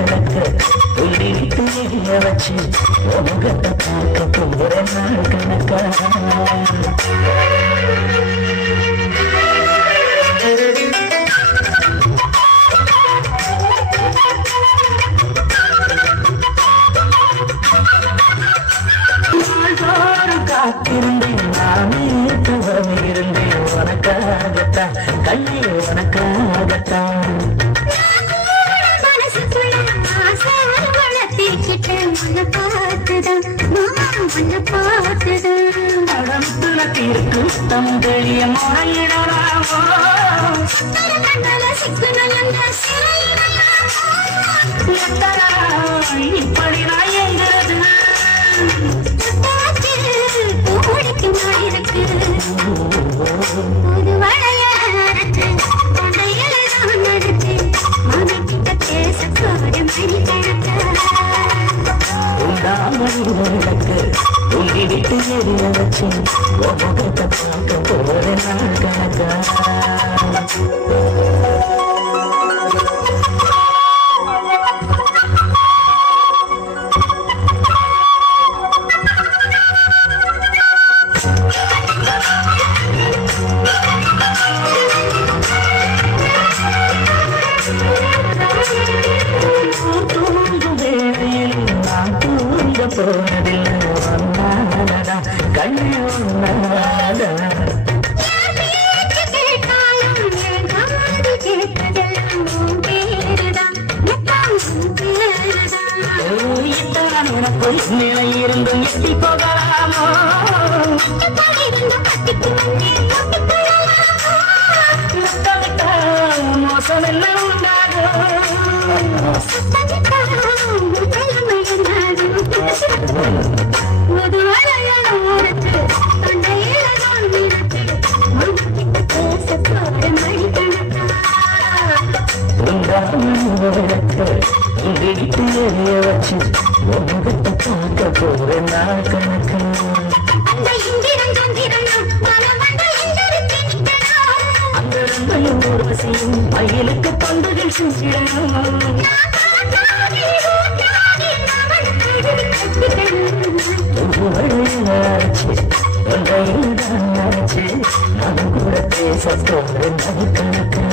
விளக்கு உள்ளிட்டு எரிய வச்சு முகத்தை பார்க்க போற நாள் கணக்கா காத்திருந்தேன் நானே தவறு இருந்தேன் உனக்காகத்தான் கண்ணே உனக்காகத்தான் தீர்க்கு தந்தைய முறையிடலாமோ இப்படி நான் எங்கிறது உங்கிட்டு எரிய வச்சு முகத்தை பார்க்க போற நாள் கணக்கா போனதில்லை கண்ணு நிலை இருந்தும் எட்டி போகலாமோ மோசம் என்ன உண்டாகும் உங்கிட்டு எரிய வச்சு முகத்தை பார்க்க போற நாள் கணக்கு அந்த ரம்பையும் ஊர்வசியும் மயிலுக்கு பந்துகள் செஞ்சிடணும் அது கூட பேச போற நாள் கணக்கு